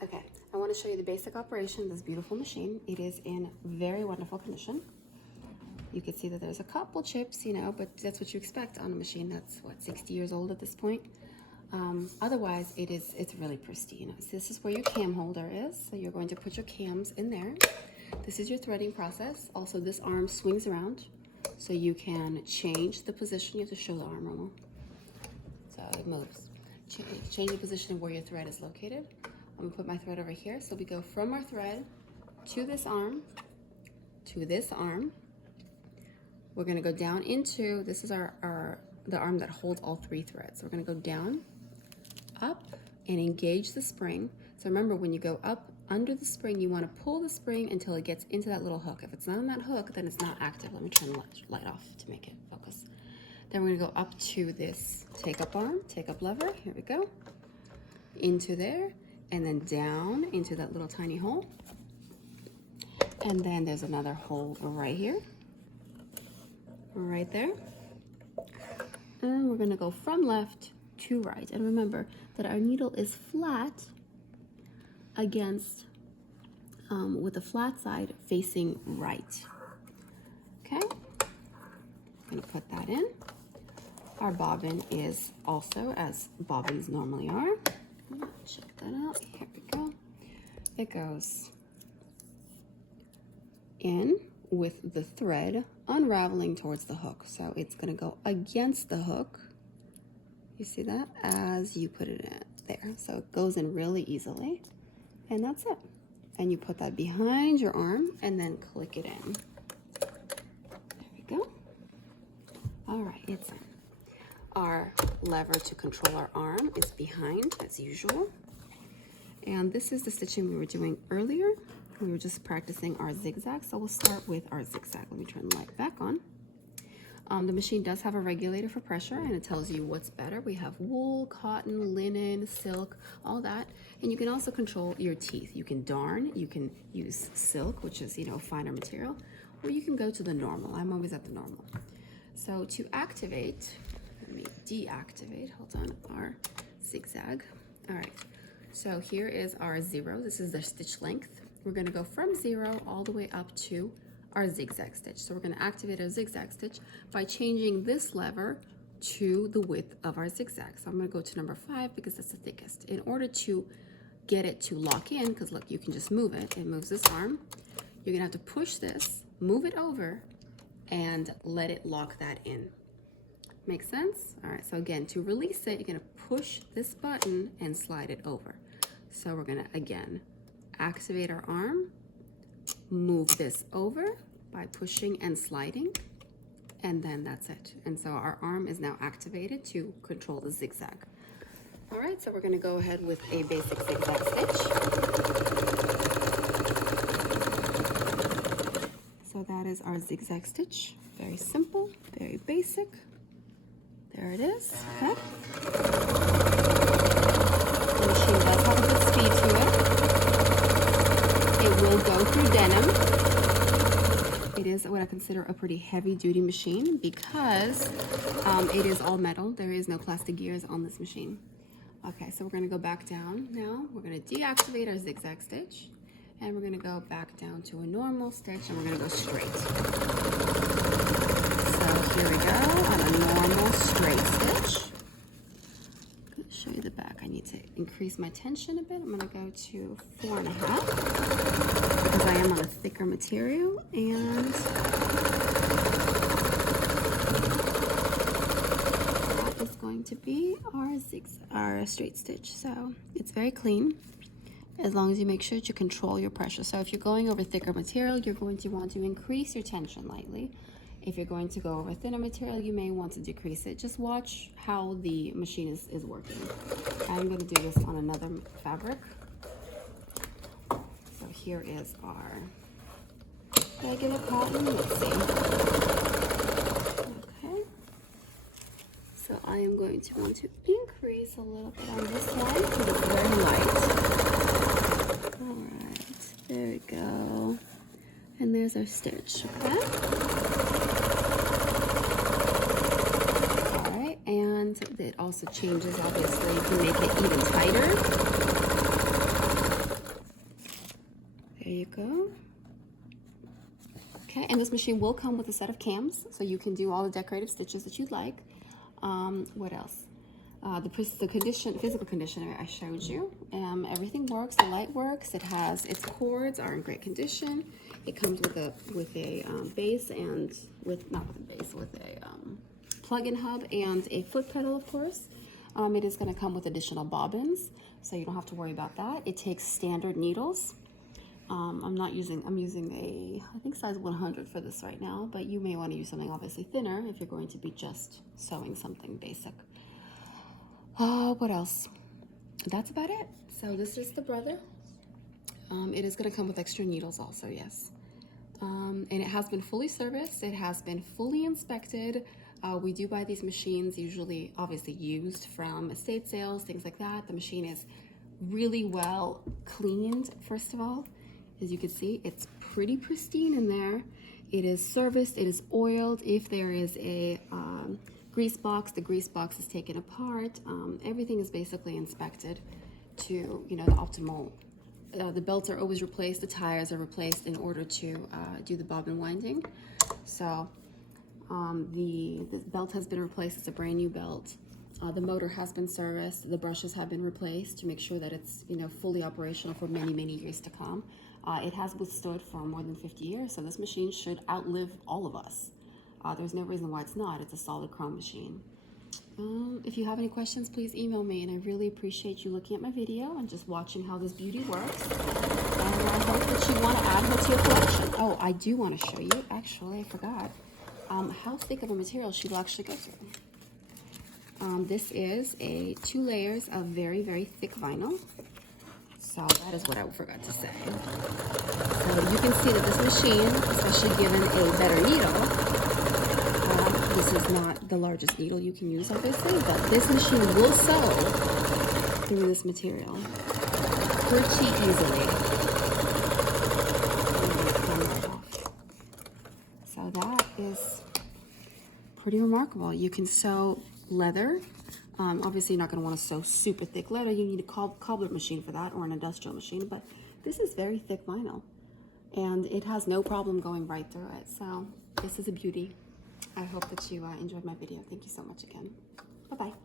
Okay, I want to show you the basic operation of this beautiful machine. It is in very wonderful condition. You can see that there's a couple chips, you know, but that's what you expect on a machine that's, what, 60 years old at this point. Otherwise, it's really pristine. So this is where your cam holder is. So you're going to put your cams in there. This is your threading process. Also, this arm swings around, so you can change the position. You have to show the arm, Romo. So it moves. Change the position of where your thread is located. I'm gonna put my thread over here. So we go from our thread to this arm, to this arm. We're gonna go down into, this is the arm that holds all three threads. So we're gonna go down, up, and engage the spring. So remember, when you go up under the spring, you wanna pull the spring until it gets into that little hook. If it's not on that hook, then it's not active. Let me turn the light off to make it focus. Then we're gonna go up to this take-up arm, take-up lever, here we go, into there, and then down into that little tiny hole. And then there's another hole right here, right there. And we're gonna go from left to right. And remember that our needle is flat against, with the flat side facing right. Okay, gonna put that in. Our bobbin is also as bobbins normally are. Check that out, here we go. It goes in with the thread unraveling towards the hook. So it's gonna go against the hook. You see that? As you put it in there. So it goes in really easily, and that's it. And you put that behind your arm and then click it in. There we go. All right, it's in. Our lever to control our arm is behind, as usual. And this is the stitching we were doing earlier. We were just practicing our zigzag, so we'll start with our zigzag. Let me turn the light back on. The machine does have a regulator for pressure, and it tells you what's better. We have wool, cotton, linen, silk, all that. And you can also control your teeth. You can darn, you can use silk, which is, you know, finer material, or you can go to the normal. I'm always at the normal. So to activate, let me deactivate, hold on, our zigzag. All right, so here is our 0. This is the stitch length. We're gonna go from 0 all the way up to our zigzag stitch. So we're gonna activate our zigzag stitch by changing this lever to the width of our zigzag. So I'm gonna go to number 5 because that's the thickest. In order to get it to lock in, because look, you can just move it. It moves this arm. You're gonna have to push this, move it over, and let it lock that in. Make sense? All right, so again, to release it, you're gonna push this button and slide it over. So we're gonna, again, activate our arm, move this over by pushing and sliding, and then that's it. And so our arm is now activated to control the zigzag. All right, so we're gonna go ahead with a basic zigzag stitch. So that is our zigzag stitch. Very simple, very basic. There it is, okay? The machine does have a good speed to it. It will go through denim. It is what I consider a pretty heavy duty machine because it is all metal. There is no plastic gears on this machine. Okay, so we're gonna go back down now. We're gonna deactivate our zigzag stitch, and we're gonna go back down to a normal stitch, and we're gonna go straight. Here we go on a normal straight stitch. I'm going to show you the back. I need to increase my tension a bit. I'm going to go to 4.5 because I am on a thicker material, and that is going to be our straight stitch. So it's very clean as long as you make sure to control your pressure. So if you're going over thicker material, you're going to want to increase your tension lightly. If you're going to go over thinner material, you may want to decrease it. Just watch how the machine is working. I'm going to do this on another fabric. So here is our regular cotton. Let's see. Okay. So I am going to want to increase a little bit on this side because it's very light. All right, there we go. And there's our stitch, okay? And it also changes, obviously. You can make it even tighter go. Okay, and this machine will come with a set of cams, so you can do all the decorative stitches that you'd like. What else? The physical conditioner I showed you. Everything works. The light works. It has its cords are in great condition. It comes with a base and with a plug-in hub and a foot pedal, of course. It is going to come with additional bobbins, so you don't have to worry about that. It takes standard needles. I'm using a, I think size 100 for this right now, but you may want to use something obviously thinner if you're going to be just sewing something basic. What else? That's about it. So this is the brother. It is going to come with extra needles also, yes. And it has been fully serviced. It has been fully inspected. We do buy these machines usually obviously used from estate sales, things like that. The machine is really well cleaned, first of all. As you can see, it's pretty pristine in there. It is serviced, it is oiled. If there is a grease box, the grease box is taken apart. Everything is basically inspected to, the optimal. The belts are always replaced, the tires are replaced in order to do the bobbin winding. So the belt has been replaced, it's a brand new belt. The motor has been serviced, the brushes have been replaced to make sure that it's fully operational for many, many years to come. It has withstood for more than 50 years, so this machine should outlive all of us. There's no reason why it's not. It's a solid chrome machine. If you have any questions, please email me, and I really appreciate you looking at my video and just watching how this beauty works. And I hope that you want to add her to your collection. Oh, I do want to show you, actually, I forgot, how thick of a material she will actually go through. This is 2 layers of very, very thick vinyl. So that is what I forgot to say. So you can see that this machine, especially given a better needle, this is not the largest needle you can use, obviously, but this machine will sew through this material pretty easily. So that is pretty remarkable. You can sew leather. Obviously, you're not going to want to sew super thick leather. You need a cobbler machine for that, or an industrial machine, but this is very thick vinyl, and it has no problem going right through it. So this is a beauty. I hope that you enjoyed my video. Thank you so much again. Bye-bye.